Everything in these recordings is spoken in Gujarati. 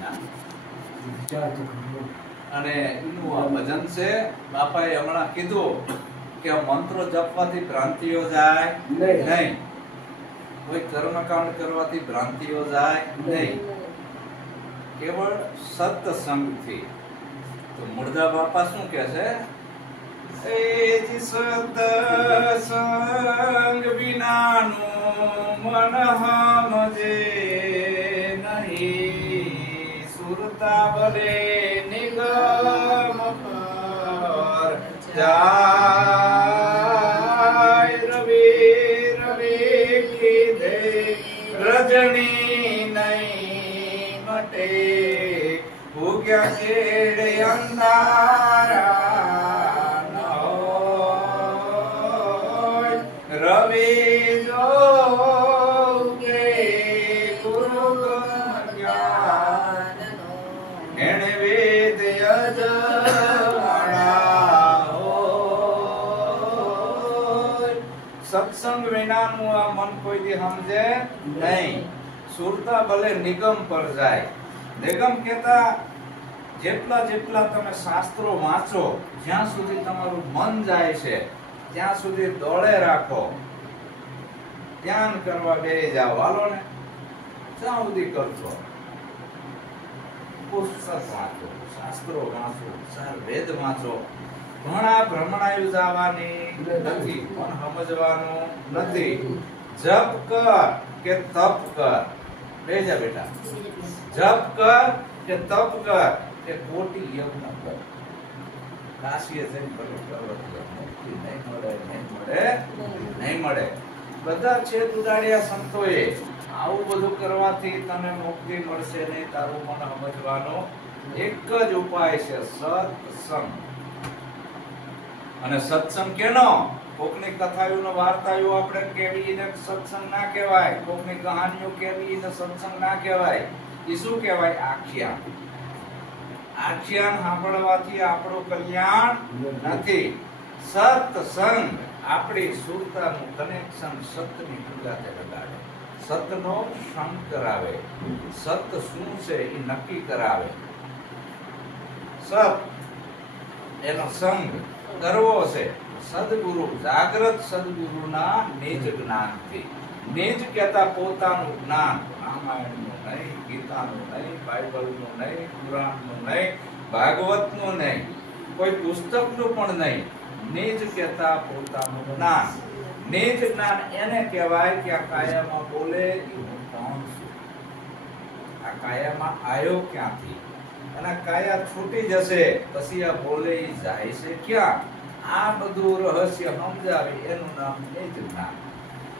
વિના. અને એનું આ ભજન છે. બાપાએ હમણાં કીધું કે મંત્રો જપવાથી ભ્રાંતિઓ જાય નહીં, કોઈ કર્મકાંડ કરવાથી ભ્રાંતિઓ જાય નહીં, કેવળ સત્સંગથી. તો મૂળદા બાપા શું કહે છે? સત્સંગ વિનાનું મન સમજે નહીં, સુરતા ભલે નિગમ પર જાય. રવિ રવિ કીધે રજની નહીં મટે, ઉગ્યા છેડે અંધારા ન હોય. રવિ જો ઉગે ગુરુ જ્ઞાન એણે વેદ અજવાળા હોય. સત્સંગ વિનાનું આ મન કોઈ દી સમજે નહીં, સુરતા ભલે નિગમ પર જાય. નિગમ કહેતા જેટલા જેટલા તમે શાસ્ત્રો વાંચો, જ્યાં સુધી તમારું મન જાય છે ત્યાં સુધી દોડે રાખો. ધ્યાન કરવા બેસી જાઓ, હાલો ને, જ્યાં સુધી કરશો. પુસ્તક વાંચો, શાસ્ત્રો વાંચો, ચાર વેદ વાંચો. ઘણા ભ્રમણાયુ જવાની નથી, પણ સમજવાનું નથી. જપ કર કે તપ કર, બેજા બેટા, જપ કર કે તપ કર કે કોટી યજ્ઞ કર. કાશીએ જઈને મુક્તિ નહીં મળે, નહીં મળે, નહીં મળે. બધા છેદ ઉડાડ્યા સંતોએ. આવું બધું કરવાથી તને મુક્તિ મળશે નહીં. તારું મન સમજવાનો એક જ ઉપાય છે, સત્સંગ. અને સત્સંગ કેનો? કોકની કથાઓનો વાર્તાઓ આપણે કેવી ને સત્સંગ ના કહેવાય, કોકની કહાનીઓ કેવી ને સત્સંગ ના કહેવાય. એ શું કહેવાય? આખ્યાન. આખ્યાન સાંભળવાથી આપણું કલ્યાણ નથી. સત્સંગ આપણી સુરતાનું કનેક્શન સતની પૂજાથી લગાડે, સતનો સંગ કરાવે, સત શું છે એ નક્કી કરાવે. સત એનો સંગ કરવો છે. સદગુરુ, જાગ્રત સદગુરુના નિજ જ્ઞાનથી. નિજ કહેતા પોતાનું જ્ઞાન, રામાયણનું નહીં, ગીતાનું નહીં, બાઇબલનું નહીં, પુરાણનું નહીં, ભાગવતનું નહીં, કોઈ પુસ્તકનું પણ નહીં. નિજ કહેતા પોતાનું જ્ઞાન. નિજ જ્ઞાન એને કહેવાય કે આ કાયામાં બોલે એ હું કોણ છું, આ કાયામાં આયો ક્યાંથી, અને કાયા છૂટી જશે પછી આ બોલે એ જાય છે ક્યાં. આ બધું રહસ્ય સમજાવી એનું નામ નિજ જ્ઞાન,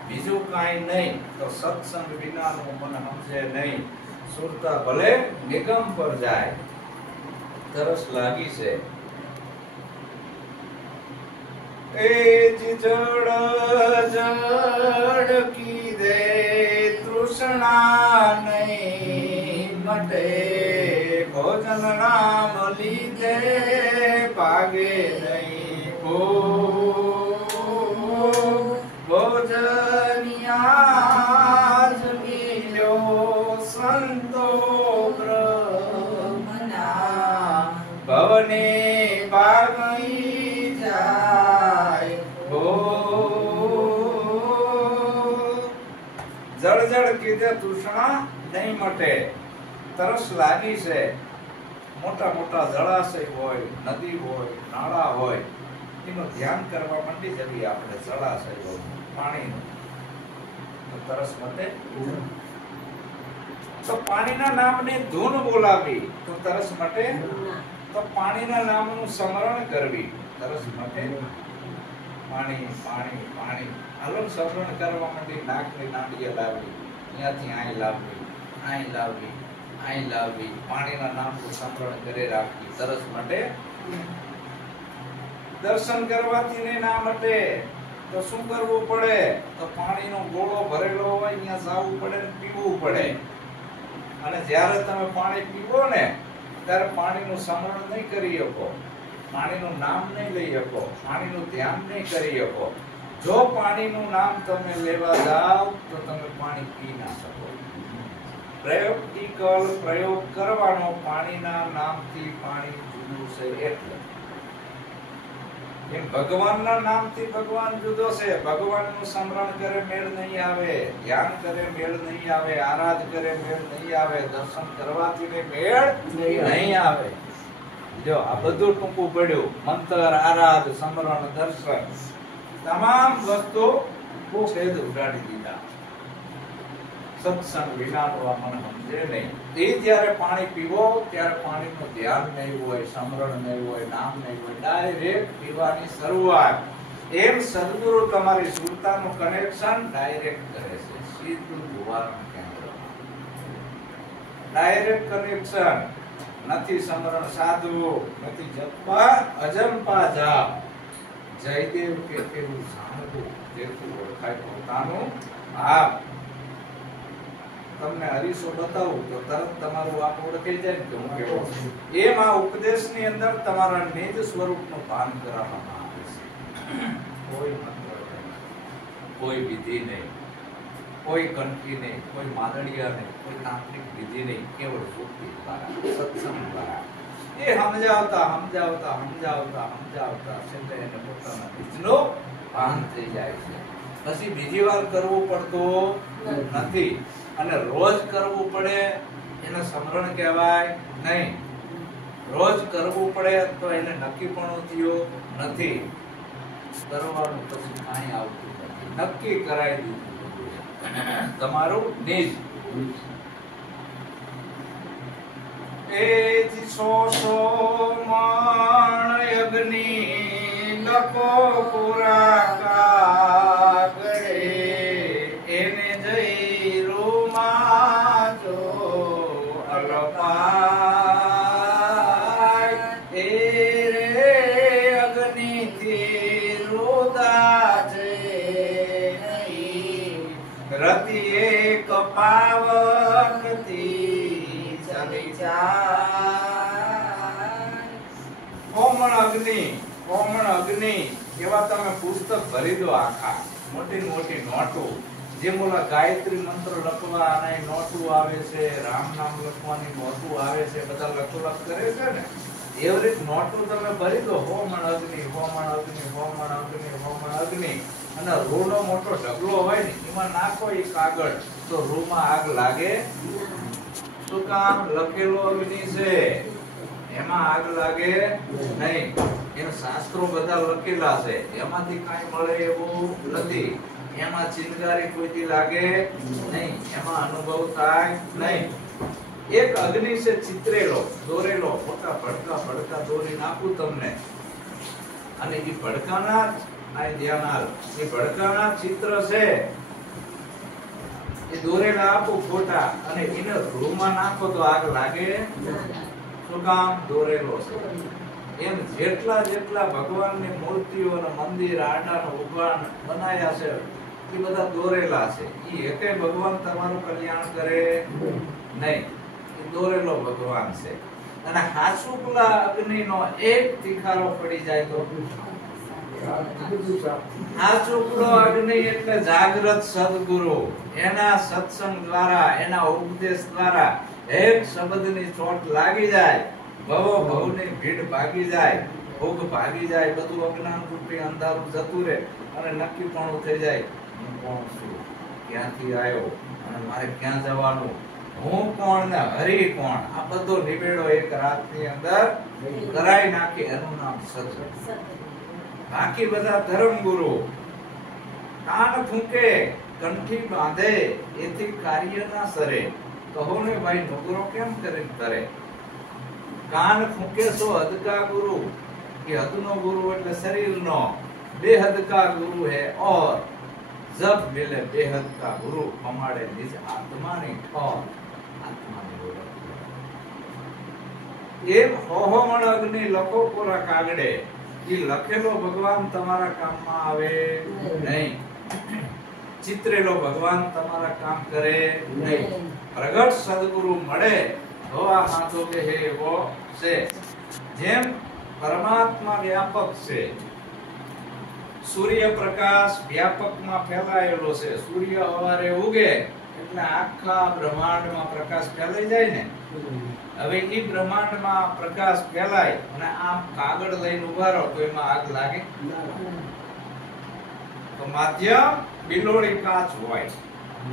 બીજું કાંઈ નહીં. તો સત્સંગ વિનાનું મન સમજે નહીં. સુરતા ભલે નિગમ પર જાય. તરસ લાગી છે, એ જડ જડ કીધે તૃષ્ણા નહીં મટે, ભોજન નામ લીધે ભાગે નહીં. ભોજનિયા જ મિલ્યો સંતો બ્રહ્મના, ભવને ભાગઈ જાય. જળ જળ કીધે તૃષ્ણા નહીં મટે. તરસ લાગી છે, મોટા મોટા જળાશય હોય, નદી હોય, નાળા હોય, એનું ધ્યાન કરવા માંડી જઈએ આપણે. જળાશય હોય, પાણીનું, તો તરસ મટે. તો પાણીના નામની ધૂન બોલાવી તો તરસ મટે. તો પાણીના નામનું સ્મરણ કરવી તરસ મટે. પાણી પાણી પાણી, હાલો સ્મરણ કરવા માંડી. નાકની નાડીએ લાવવી, અહીંયાથી અહીં લાવવી, અહીં લાવવી, અહીં લાવવી. પાણીના નામનું સ્મરણ કરી રાખવી તરસ મટે. દર્શન કરવાથી ને ના મટે તો શું કરવું પડે? તો પાણીનો ગોળો ભરેલો હોય અહીંયા જાવું પડે ને પીવું પડે. અને જ્યારે તમે પાણી પીવો ને ત્યારે પાણીનું સ્મરણ નહીં કરી શકો, પાણીનું નામ નહીં લઈ શકો, પાણીનું ધ્યાન નહીં કરી શકો. જો પાણીનું નામ તમે લેવા જાઓ તો તમે પાણી પી ના શકો. પ્રેક્ટિકલ પ્રયોગ કરવાનો પાણીના નામથી પાણી જુદું છે એટલે એમ ભગવાનના નામથી ભગવાન જુદો છે. ભગવાનનું સ્મરણ કરે મેળ નહીં આવે, ધ્યાન કરે મેળ નહીં આવે, આરાધ કરે મેળ નહીં આવે, દર્શન કરવાથી મેળ નહીં આવે. જો આ બધું ટૂંકું પડ્યું. મંત્ર, આરાધ, સ્મરણ, દર્શન તમામ વસ્તુ છેદ ઉડાડી દીધા. સત્સંગ વિનાનું આ મન સમજે નહીં. એ જ્યારે પાણી પીવો ત્યારે પાણીનું ધ્યાન નહીં હોય, સ્મરણ નહીં હોય, નામ નહીં હોય, ડાયરેક્ટ પીવાની શરૂઆત. એમ સદગુરુ તમારી સુરતાનું કનેક્શન ડાયરેક્ટ કરે છે, સીધું ધુવારણ કેન્દ્રમાં. Direct connection. નથી સ્મરણ સાધુ, નથી જપવા અજંપા જાપ. જયદેવ કે તેવું જાણવું જેતું ઓળખાય પોતાનું આપ. તમને હરીશો બતાવું તો તરત તમારું આપ ઓળખાઈ જાય ને કે હું કેવો છું. એમ આ ઉપદેશની અંદર તમારા નિજ સ્વરૂપનું ભાન કરાવવામાં આવે છે. કોઈ મંત્ર નહીં, કોઈ વિધિ નહીં, કોઈ કંઠી નહીં, કોઈ માદળિયા નહીં, કોઈ તાંત્રિક વિધિ નહીં, કેવળ સુક્તિ દ્વારા, સત્સંગ દ્વારા. એ સમજાવતા સમજાવતા સમજાવતા સમજાવતા છેલ્લે એને પોતાના નિજનું ભાન થઈ જાય છે. પછી બીજી વાર કરવું પડતું નથી. અને રોજ કરવું પડે એને સ્મરણ કહેવાય નહીં. રોજ કરવું પડે તો એને નક્કીપણું થયું નથી. કરવાનું પછી કાંઈ આવતું નથી. નક્કી કરાવી દીધું તમારું નિજ. એ સો મણ અગ્નિ લખો પુરા કાગળે એને જઈ રૂમા જો અલપાય. એ રે અગ્નિ થી રુદા છે નહીં, રતિ એક પાવકથી ચલી જાય. કોમળ અગ્નિ, કોમળ અગ્નિ એવા તમે પુસ્તક ભરી દો આખા. મોટી મોટી નોટો, જે મોલા ગાયત્રી મંત્ર લખવા અને નોટું આવે છે, રામ નામ લખવાની નોટું આવે છે, બધા લખોલખ કરે છે ને, એવી રીતે નોટું તમે ભરી દો. હોમણ અગ્નિ, હોમણ અગ્નિ, હોમણ અગ્નિ, હોમણ અગ્નિ. અને રૂનો મોટો ઢગલો હોય ને એમાં નાખો એ કાગળ તો રૂમાં આગ લાગે. શું કામ? લખેલો અગ્નિ છે, એમાં આગ લાગે નહીં. એના શાસ્ત્રો બધા લખેલા છે, એમાંથી કાંઈ મળે એવું નથી. એમાં ચિનગારી કોઈથી લાગે નહીં, એમાં અનુભવ થાય નહીં. એક અગ્નિ છે ચિત્રેલો, દોરેલો, મોટા ભડકા ભડકા દોરી નાખું તમને. અને એ ભડકાના આ ધ્યાન આલ, એ ભડકાના ચિત્ર છે એ દોરેલા આપું ફોટા અને એને રૂમાં નાખો તો આગ લાગે. શું કામ? દોરેલો છે. એમ જેટલા જેટલા ભગવાનની મૂર્તિઓ અને મંદિર આડાનો ઉભાન બનાયા છે એ બધા દોરેલા છે. એ એકે ભગવાન તમારું કલ્યાણ કરે નહીં. એ દોરેલો ભગવાન છે. અને હાસુકલા અગ્નિનો એક તીખારો પડી જાય તો હાસુકલો અગ્નિ એટલે જાગૃત સદગુરુ. એના સત્સંગ દ્વારા, એના ઉપદેશ દ્વારા એક શબ્દની ચોટ લાગી જાય, ભવો ભવની ભીડ ભાગી જાય, ભોગ ભાગી જાય, બધું અજ્ઞાન રૂપી અંધારું જતું રહે અને નક્કીપણું થઈ જાય. હું કોણ છું, ક્યાંથી આવ્યો અને મારે ક્યાં જવાનું, હું કોણ ને હરી કોણ, આ બધો નિવેડો એક રાતની અંદર કરાઈ નાખી. એનું નામ સત્સંગ. બાકી બધા ધર્મ ગુરુ કાન ફૂંકે, કંઠી બાંધે, એથી કાર્ય ના સરે. કહો ને ભાઈ નોકરો કેમ કરી કરે? કાન ફૂંકે સો હદકા ગુરુ, કે હદનો ગુરુ એટલે શરીરનો. બેહદ કા ગુરુ હે ઓર જબ મિલે બેહદ કા ગુરુ, પમાડે નિજ આત્માની ઠોર. આત્માની ઓળખ. એમ હોમણ અગ્નિ લખો કોરા કાગડે, એ લખેલો ભગવાન તમારા કામમાં આવે નહીં. ચિત્રેલો ભગવાન તમારા કામ કરે નહીં. પ્રગટ સદગુરુ મળે તો આ માથો કે હે એવો છે. જેમ પરમાત્મા વ્યાપક છે, સૂર્ય પ્રકાશ વ્યાપકમાં ફેલાયેલો છે. સૂર્ય સવારે ઉગે એટલે આખા બ્રહ્માંડમાં પ્રકાશ ફેલાઈ જાય ને. હવે એ બ્રહ્માંડમાં પ્રકાશ ફેલાય અને આમ કાગળ લઈને ઉભા રહો તો એમાં આગ લાગે? તો માધ્યમ બિલોડી કાચ હોય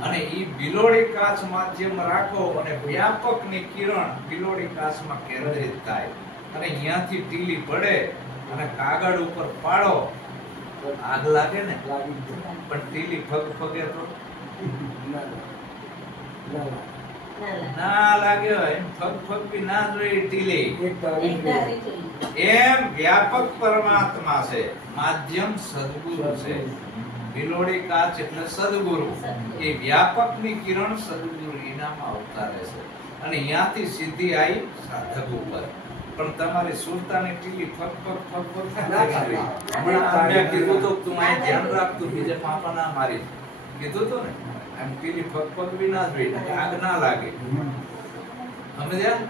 અને ઈ બિલોડી કાચ માધ્યમ રાખો અને વ્યાપકની કિરણ બિલોડી કાચમાં કેન્દ્રિત થાય અને અહીંયાથી ટીલી પડે અને કાગળ ઉપર પાડો તો આગ લાગે ને? પણ ટીલી ફગે તો ના લાગે. એમ ફગ બી ના જોઈએ ટીલી. એમ વ્યાપક પરમાત્મા છે, માધ્યમ સદગુરુ છે. બિલોડી કાચ એટલે સદગુરુ. એ વ્યાપક ની કિરણ સદગુરુ એનામાં અવતારે છે અને અહીંયાથી સીધી આવી સાધક ઉપર. પણ તમારી સુરતાની ટીલી ફગ હમણાં મેં કીધું તો તું આ ધ્યાન રાખતું બીજે પાપા ના મારી કીધું તો ને. આમ ટીલી ફગ બી ના જોઈએ, આગ ના લાગે. સમજ્યા?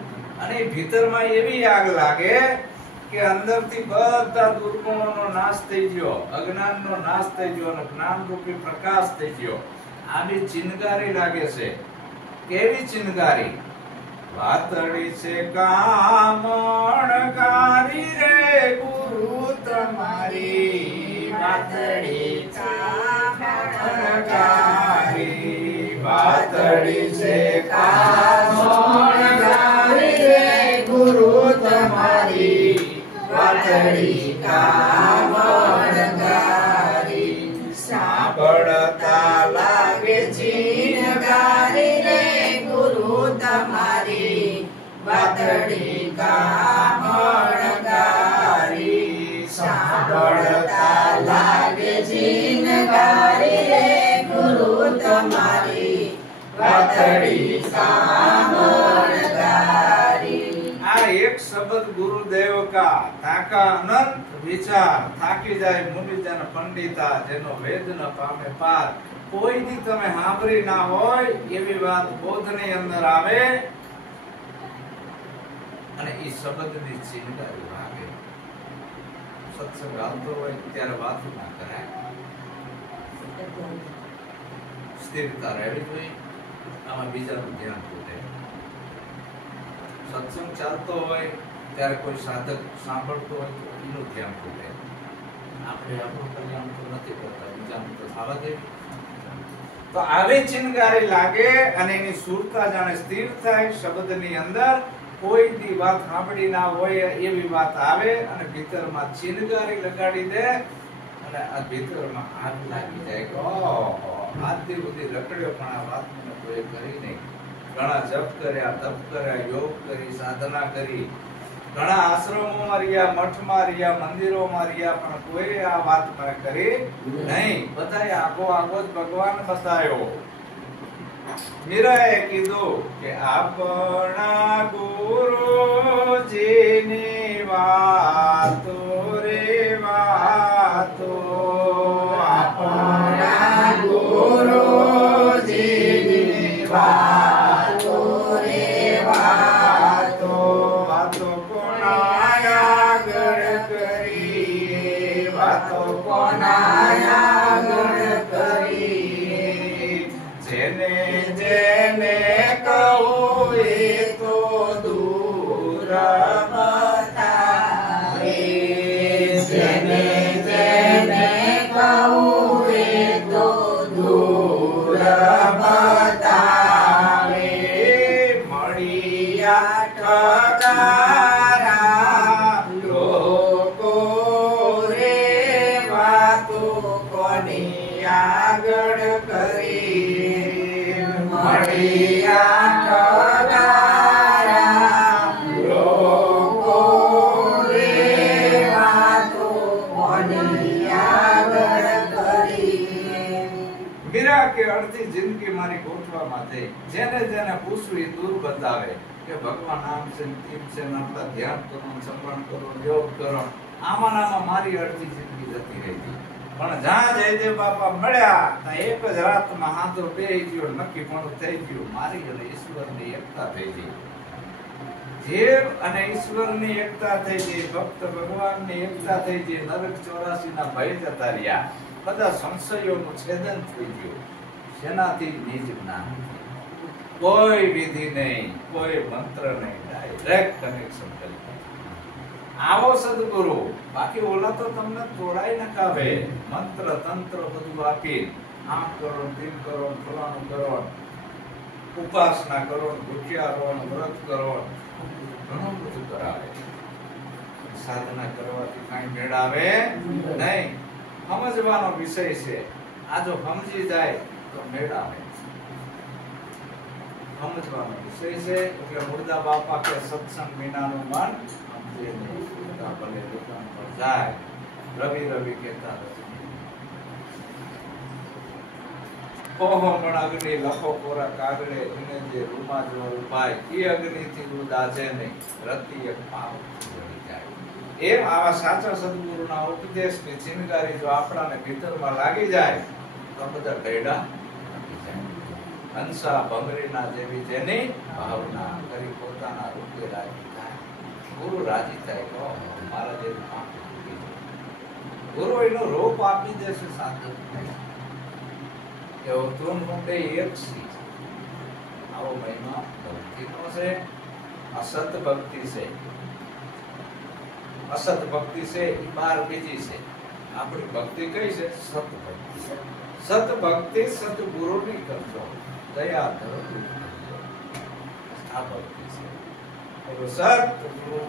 અને ભીતરમાં એવી આગ લાગે કે અંદરથી બધા દુર્ગુણોનો નાશ થઈ ગયો, અજ્ઞાનનો નાશ થઈ ગયો અને જ્ઞાન રૂપી પ્રકાશ થઈ ગયો. આવી ચિનગારી લાગે છે. કેવી ચિનગારી? વાતડી છે કામણકારી રે ગુરુ તમારી, વાતડી કામણકારી, વાતડી છે કામણકારી રે ગુરુ તમારી, વાતડી કામણકારી. સાંભળતા લાગે ચિનગારી રે ગુરુ તમારી, વાતડી કામણકારી. સાંભળતા લાગે ચિનગારી રે ગુરુ તમારી, વાતડી કામણકારી. આ એક શબ્દ ગુરુદેવ કા તાકા અનંત વિચાર થાકી જાય મુનિજન પંડિતા, જેનો વેદ ન પામે પાર. કોઈ દી તમે સાંભળી ના હોય એવી વાત બોધની અંદર આવે અને એ શબ્દની ચિનગારી લાગે. સત્સંગ આવતો હોય ત્યારે વાત ના કરાય. સ્થિરતા રહેવી જોઈએ. આમાં બીજાનું ધ્યાન ખૂટે. સત્સંગ ચાલતો હોય ત્યારે કોઈ સાધક સાંભળતો હોય તો એનું ધ્યાન ખૂટે. આપણે આપણું કલ્યાણ તો નથી કરતા, બીજાનું તો થવા દેવી. તો આવી ચિનગારી લાગે અને એની સુરતા જાણે સ્થિર થાય. શબ્દની અંદર કોઈ દી વાત સાંભળી ના હોય એવી વાત આવે અને ભીતરમાં ચિનગારી લગાડી દે અને આ ભીતરમાં આગ લાગી જાય કે ઓહો આદિ બુદ્ધિ રખડ્યો પણ આ વાત મને કોઈ કરી નહીં. ઘણા જપ કર્યા, તપ કર્યા, યોગ કરી, સાધના કરી, ઘણા આશ્રમોમાં રહ્યા, મઠમાં રહ્યા, મંદિરોમાં રહ્યા, પણ કોઈ આ વાત મને કરી નહીં. બધાએ આગો આગો જ ભગવાન બતાવ્યો. મીરાએ કીધું કે આપણા ગુરુજીની વાતો રે વાતો, આપણા ગુરુજીની વાતો રે વાતો, વાતો કોના આગળ કરી, વાતો કોના આગળ કરી. જેને જેને કહું એ તો દૂર બતાવે, જેને જેને કહું એ તો દૂર બતાવે. મળ્યા ઠગારા લોકો રે વાતો કોની આગળ કરી. મળ્યા ઠગારા લોકો રે વાતો કોની આગળ કરી. મીરા કે અડધી જિંદગી મારી ગોઠવામાં થઈ. જેને જેને પૂછવું એ દૂર બતાવે કે ભગવાન આમ છે, તેમ છે, આપણા ધ્યાન કરો, સમરણ કરો, યોગ કરો. આમાં મારી અડધી જિંદગી જતી રહી. પણ જ્યાં જયદેવ બાપા મળ્યા ત્યાં એક જ રાતમાં હાથો બેહી ગયો, નક્કી પણ થઈ ગયું. મારી અને ઈશ્વરની એકતા થઈ ગઈ. જીવ અને ઈશ્વરની એકતા થઈ ગઈ, ભક્ત ભગવાનની એકતા થઈ ગઈ. નરક 84 ના ભય જતા રહ્યા. બધા સંશયોનું છેદન થઈ ગયું. જેનાથી નિજ જ્ઞાન કોઈ વિધિ નહીં, કોઈ મંત્ર નહીં, ડાયરેક્ટ કનેક્શન કરી. આવો સદગુરુ. બાકી ઓલા તો તમને તોડાઈ નકાવે, મંત્ર તંત્ર બધું આપી, આમ કરો તેમ કરો ફલાણું કરો, ઉપાસના કરો, ભૂખ્યા રહો, વ્રત કરો, ઘણું બધું કરાવે. સાધના કરવાથી કઈ મેળ આવે નહીં. સમજવાનો વિષય છે. આ જો સમજી જાય તો મેળ આવે. સમજવાનો વિષય છે. એટલે મુર્દા બાપા કે સત્સંગ વિનાનું મન સમજે નહીં. મુર્દા ભલે દુકાન પર જાય, રવિ રવિ કહેતા ઓહો પણ અગ્નિ લખો કોરા કાગળે, એને જે રૂમા જો ઉપાય, એ અગ્નિથી દૂધ આજે નહીં, રતિ એક પાવ જળી જાય. એમ આવા સાચા સદગુરુના ઉપદેશની ચિનગારી જો આપણાને ભીતરમાં લાગી જાય તો બધા ઢેડા લાગી જાય. હંસા ભમરીના જેવી જેની ભાવના કરી પોતાના રૂપે રાજી થાય. ગુરુ રાજી થાય તો મારા જેવું કામ કરી દે. ગુરુ એનો રૂપ આપી દેશે સાથે. એવો તું મોટે એક સી. આવો મહિમા ભક્તિનો છે. અસત ભક્તિ છે. અસત ભક્તિ છે એ બાર બીજી છે. આપણી ભક્તિ કઈ છે? સત ભક્તિ. સત ભક્તિ સતગુરુની કરજો, દયા ધરો. આ ભક્તિ છે. સતગુરુ